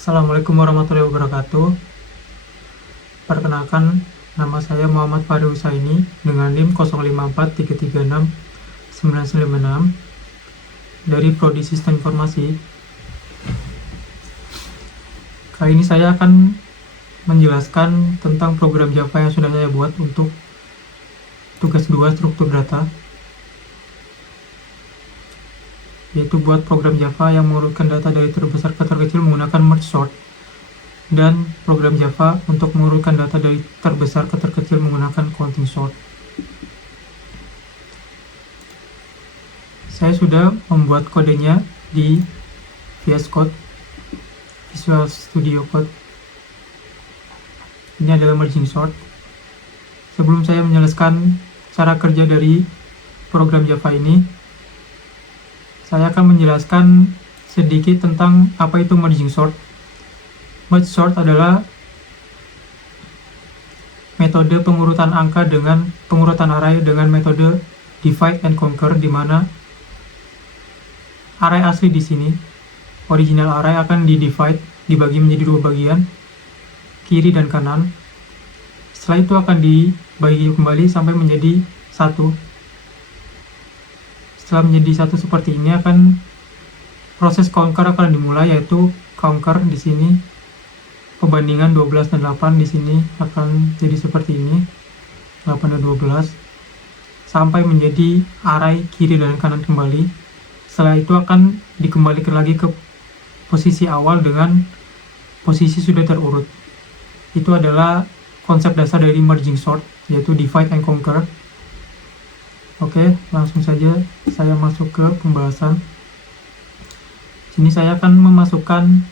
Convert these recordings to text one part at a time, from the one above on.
Assalamualaikum warahmatullahi wabarakatuh. Perkenalkan, nama saya Muhammad Fahri Husaini dengan NIM 0543369996 dari Prodi Sistem Informasi. Kali ini saya akan menjelaskan tentang program Java yang sudah saya buat untuk tugas 2 struktur data, yaitu buat program Java yang mengurutkan data dari terbesar ke terkecil menggunakan merge sort, dan program Java untuk mengurutkan data dari terbesar ke terkecil menggunakan counting sort. Saya sudah membuat kodenya di VS Code, Visual Studio Code. Ini adalah merging sort. Sebelum saya menjelaskan cara kerja dari program Java ini, saya akan menjelaskan sedikit tentang apa itu merging sort. Merge sort adalah metode pengurutan angka dengan pengurutan array dengan metode divide and conquer, di mana array asli di sini, original array, akan dibagi menjadi dua bagian, kiri dan kanan. Setelah itu akan dibagi kembali sampai menjadi satu. Setelah menjadi satu seperti ini, akan proses conquer akan dimulai, yaitu conquer di sini pembandingan 12 dan 8 di sini akan jadi seperti ini, 8 dan 12, sampai menjadi array kiri dan kanan kembali. Setelah itu akan dikembalikan lagi ke posisi awal dengan posisi sudah terurut. Itu adalah konsep dasar dari merging sort, yaitu divide and conquer. Oke, langsung saja saya masuk ke pembahasan. Sini saya akan memasukkan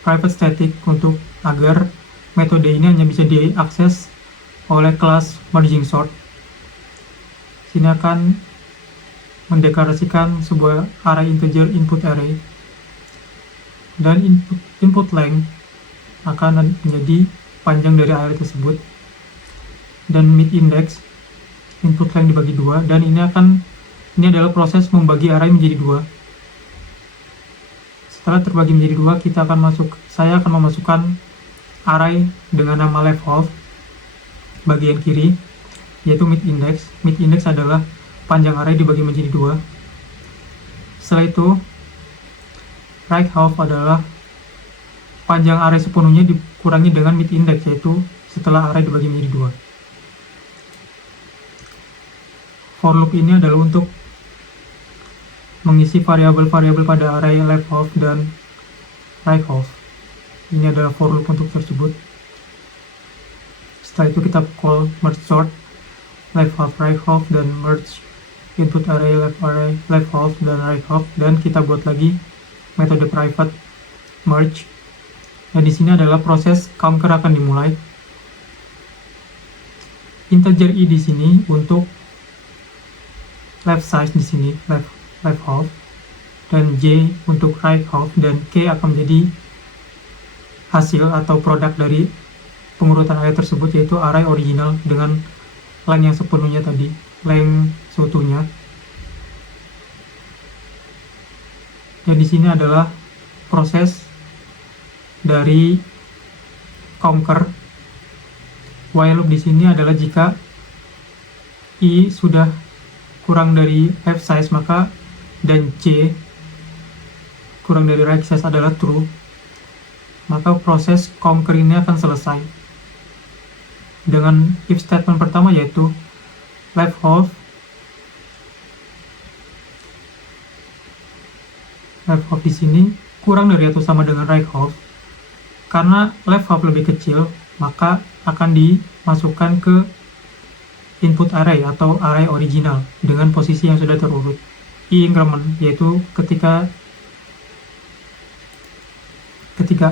private static untuk agar metode ini hanya bisa diakses oleh kelas merging sort. Sini akan mendeklarasikan sebuah array integer input array, dan input length akan menjadi panjang dari array tersebut, dan mid index input length dibagi 2, dan ini adalah proses membagi array menjadi 2. Setelah terbagi menjadi 2, saya akan memasukkan array dengan nama left half bagian kiri, yaitu mid index. Mid index adalah panjang array dibagi menjadi 2. Setelah itu, right half adalah panjang array sepenuhnya dikurangi dengan mid index, yaitu setelah array dibagi menjadi 2. For loop ini adalah untuk mengisi variabel-variabel pada array left half dan right half. Ini adalah for loop untuk tersebut. Setelah itu kita call merge sort left half, right half, dan merge input array, left half, dan right half, dan kita buat lagi metode private merge. Nah, di sini adalah proses conquer akan dimulai. Integer i di sini untuk left size di sini, left half, dan j untuk right half, dan k akan menjadi hasil atau produk dari pengurutan array tersebut, yaitu array original dengan length yang sepenuhnya tadi, length seutuhnya. Dan di sini adalah proses dari conquer. While loop di sini adalah jika i sudah kurang dari left size dan j kurang dari right size adalah true, maka proses conquer ini akan selesai dengan if statement pertama, yaitu left half di sini kurang dari atau sama dengan right half. Karena left half lebih kecil, maka akan dimasukkan ke input array atau array original dengan posisi yang sudah terurut. I increment, yaitu ketika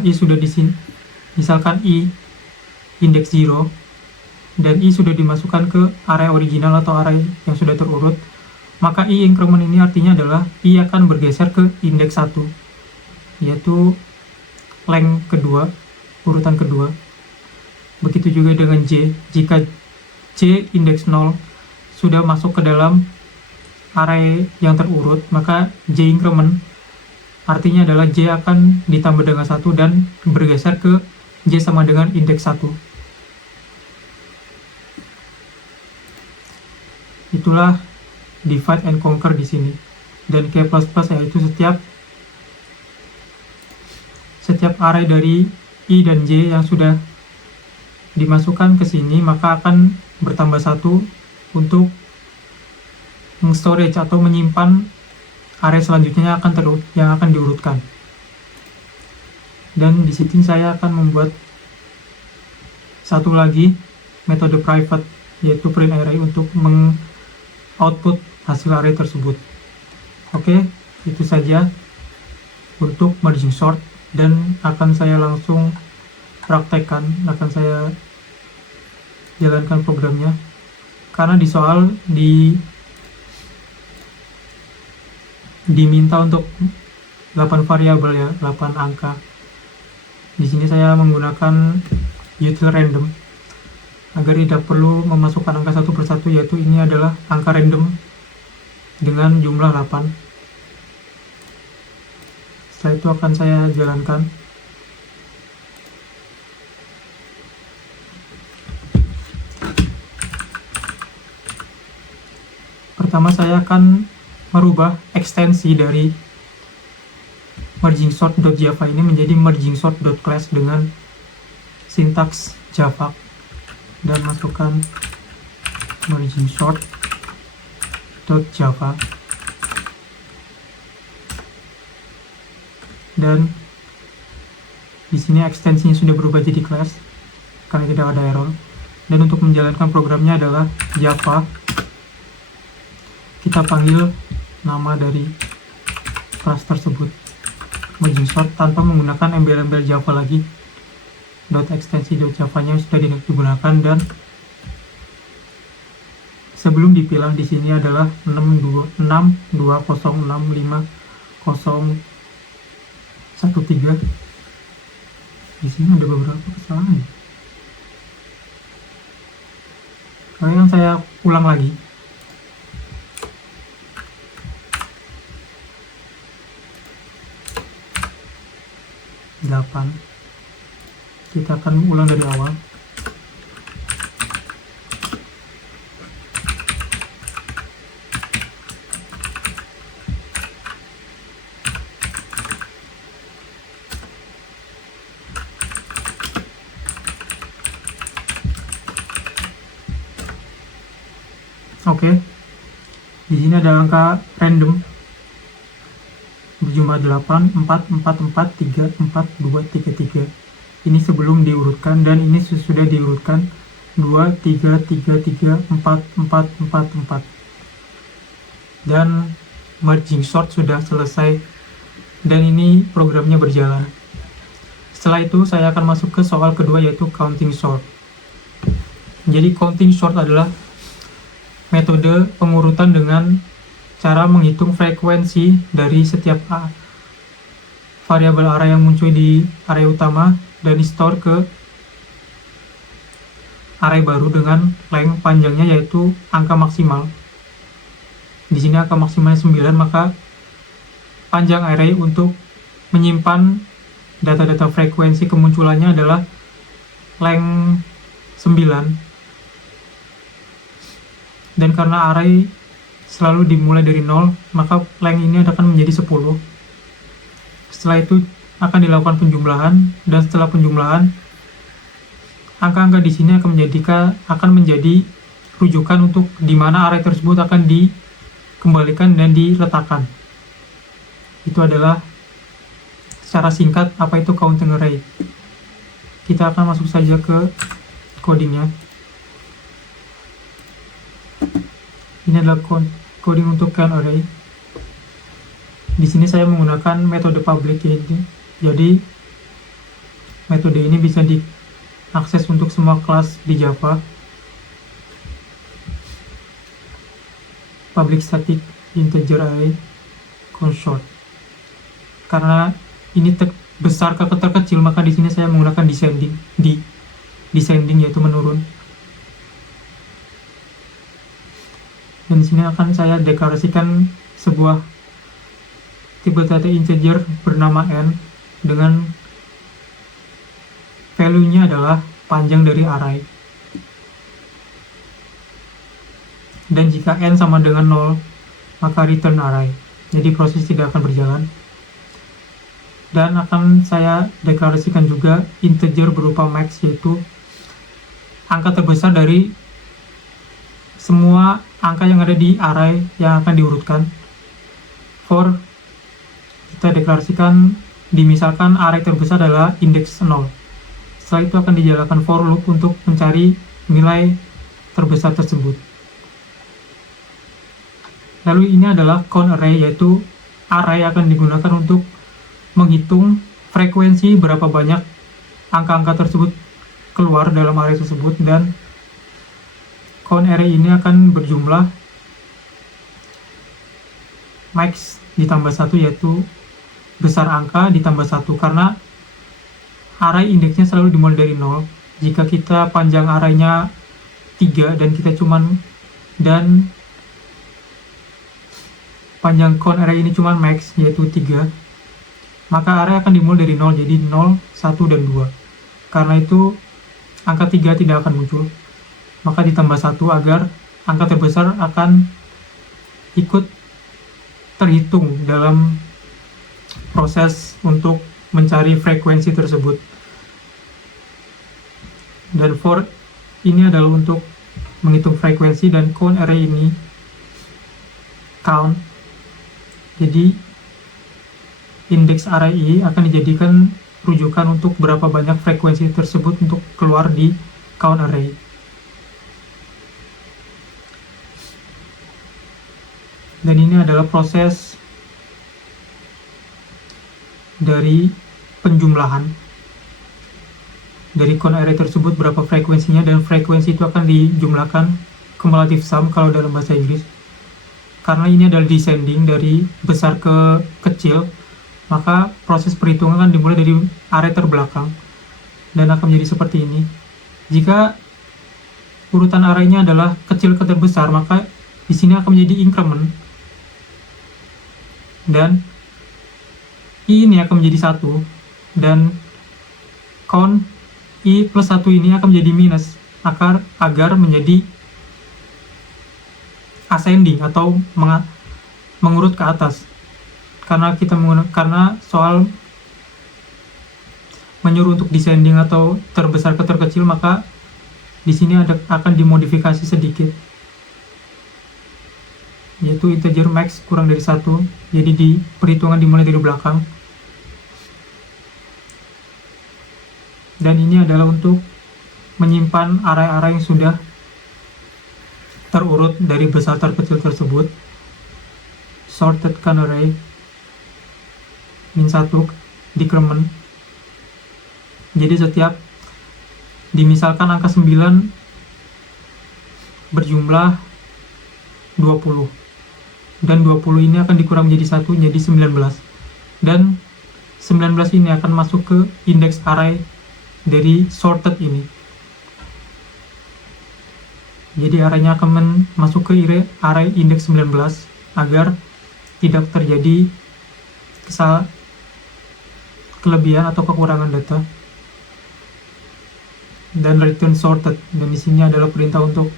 i sudah di sini, misalkan i index 0 dan i sudah dimasukkan ke array original atau array yang sudah terurut, maka i increment ini artinya adalah i akan bergeser ke index 1, yaitu length kedua, urutan kedua. Begitu juga dengan j. Jika j index 0 sudah masuk ke dalam array yang terurut, maka j increment artinya adalah J akan ditambah dengan 1 dan bergeser ke J sama dengan indeks 1. Itulah divide and conquer di sini. Dan K++ yaitu setiap array dari I dan J yang sudah dimasukkan ke sini maka akan bertambah 1 untuk storage atau menyimpan array selanjutnya yang akan diurutkan. Dan di sini saya akan membuat satu lagi metode private, yaitu print array untuk output hasil array tersebut. Oke, itu saja untuk merging sort, dan akan saya langsung praktekkan, akan saya jalankan programnya. Karena di soal diminta untuk 8 variabel ya, 8 angka. Di sini saya menggunakan util random agar tidak perlu memasukkan angka satu persatu, yaitu ini adalah angka random dengan jumlah 8. Setelah itu akan saya jalankan. Pertama saya akan merubah ekstensi dari merging sort.java ini menjadi merging sort.class dengan sintaks Java, dan masukkan merging sort.java, dan di sini ekstensinya sudah berubah jadi class karena tidak ada error. Dan untuk menjalankan programnya adalah Java, kita panggil nama dari kelas tersebut, merging sort, tanpa menggunakan embel-embel Java lagi. .extensi.java-nya sudah digunakan, dan sebelum dipilah di sini adalah 620650113. Di sini ada beberapa kesalahan. Yang saya ulang lagi. Kita akan ulang dari awal. Oke. Di sini ada angka random berjumlah 8, 4, 4, 4, 3, 4, 2, 3, 3. Ini sebelum diurutkan, dan ini sudah diurutkan 2, 3, 3, 3, 4, 4, 4, 4. Dan merging sort sudah selesai, dan ini programnya berjalan. Setelah itu saya akan masuk ke soal kedua, yaitu counting sort. Jadi counting sort adalah metode pengurutan dengan cara menghitung frekuensi dari setiap variabel array yang muncul di array utama dan di-store ke array baru dengan length panjangnya yaitu angka maksimal. Di sini angka maksimalnya 9, maka panjang array untuk menyimpan data-data frekuensi kemunculannya adalah length 9. Dan karena array selalu dimulai dari 0, maka length ini akan menjadi 10. Setelah itu akan dilakukan penjumlahan, dan setelah penjumlahan angka-angka di sini akan menjadi rujukan untuk di mana array tersebut akan dikembalikan dan diletakkan. Itu adalah secara singkat apa itu counting array. Kita akan masuk saja ke codingnya. Ini adalah coding untuk count array. Di sini saya menggunakan metode public ini. Jadi metode ini bisa diakses untuk semua kelas di Java. Public static integer array consort. Karena ini besar ke terkecil, maka di sini saya menggunakan descending yaitu menurun. Dan di sini akan saya deklarasikan sebuah tipe data integer bernama n dengan value-nya adalah panjang dari array. Dan jika n sama dengan 0, maka return array. Jadi proses tidak akan berjalan. Dan akan saya deklarasikan juga integer berupa max, yaitu angka terbesar dari semua angka yang ada di array yang akan diurutkan. For kita deklarasikan, misalkan array terbesar adalah indeks 0. Setelah itu akan dijalankan for loop untuk mencari nilai terbesar tersebut. Lalu ini adalah count array, yaitu array akan digunakan untuk menghitung frekuensi berapa banyak angka-angka tersebut keluar dalam array tersebut, dan count array ini akan berjumlah max ditambah 1, yaitu besar angka ditambah 1, karena array indeksnya selalu dimulai dari 0. Jika kita panjang arraynya 3 dan panjang count array ini cuman max, yaitu 3, maka array akan dimulai dari 0, jadi 0, 1, dan 2. Karena itu angka 3 tidak akan muncul, maka ditambah 1 agar angka terbesar akan ikut terhitung dalam proses untuk mencari frekuensi tersebut. Dan for ini adalah untuk menghitung frekuensi, dan count array ini count. Jadi indeks array ini akan dijadikan rujukan untuk berapa banyak frekuensi tersebut untuk keluar di count array. Dan ini adalah proses dari penjumlahan dari count array tersebut, berapa frekuensinya, dan frekuensi itu akan dijumlahkan cumulative sum kalau dalam bahasa Inggris. Karena ini adalah descending dari besar ke kecil, maka proses perhitungan akan dimulai dari array terbelakang dan akan menjadi seperti ini. Jika urutan arraynya adalah kecil ke terbesar, maka di sini akan menjadi increment, dan i ini akan menjadi 1, dan count i plus 1 ini akan menjadi minus agar menjadi ascending atau mengurut ke atas. Karena soal menyuruh untuk descending atau terbesar ke terkecil, maka di sini akan dimodifikasi sedikit, yaitu integer max kurang dari 1, jadi di perhitungan dimulai dari belakang. Dan ini adalah untuk menyimpan array-array yang sudah terurut dari besar terkecil tersebut. Sorted count array min 1 decrement. Jadi setiap misalkan angka 9 berjumlah 20, dan 20 ini akan dikurang menjadi 1, jadi 19, dan 19 ini akan masuk ke indeks array dari sorted ini. Jadi arraynya akan masuk ke array indeks 19 agar tidak terjadi kelebihan atau kekurangan data. Dan return sorted, dan di sini adalah perintah untuk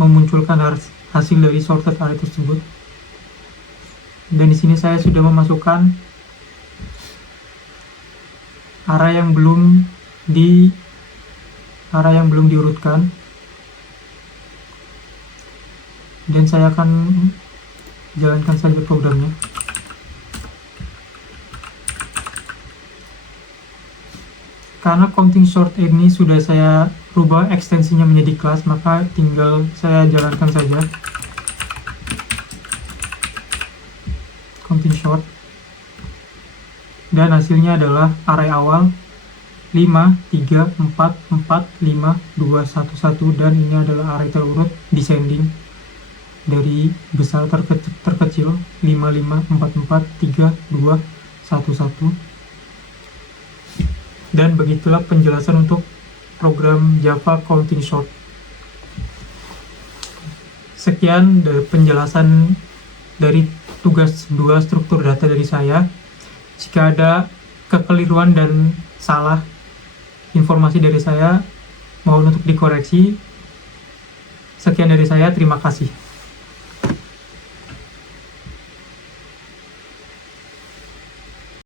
memunculkan hasil dari sorted array tersebut. Dan di sini saya sudah memasukkan array yang belum diurutkan, dan saya akan jalankan saja programnya. Karena counting sort ini sudah saya rubah ekstensinya menjadi kelas, maka tinggal saya jalankan saja counting sort, dan hasilnya adalah array awal 5, 3, 4, 4, 5, 2, 1, 1, dan ini adalah array terurut descending dari besar terkecil 5, 5, 4, 4, 3, 2, 1, 1. Dan begitulah penjelasan untuk program Java Counting Sort. Sekian penjelasan dari tugas 2 struktur data dari saya. Jika ada kekeliruan dan salah informasi dari saya, mohon untuk dikoreksi. Sekian dari saya, terima kasih.